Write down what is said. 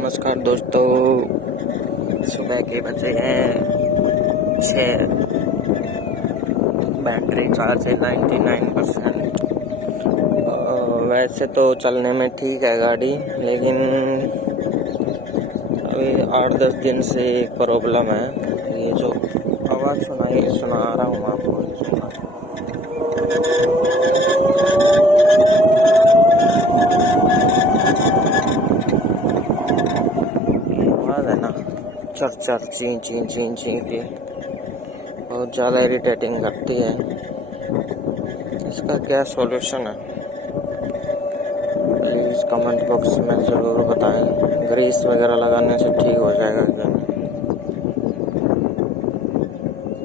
नमस्कार दोस्तों, सुबह के बजे हैं 6। बैटरी चार्ज है 99%। वैसे तो चलने में ठीक है गाड़ी, लेकिन अभी 8-10 दिन से एक प्रॉब्लम है। ये जो आवाज़ सुना रहा हूँ आपको, सुना आवाज़ है ना, चर चर ची ची ची ची की बहुत ज़्यादा इरिटेटिंग करती है। इसका क्या सॉल्यूशन है, प्लीज़ कमेंट बॉक्स में ज़रूर बताएं। ग्रीस वगैरह लगाने से ठीक हो जाएगा क्या?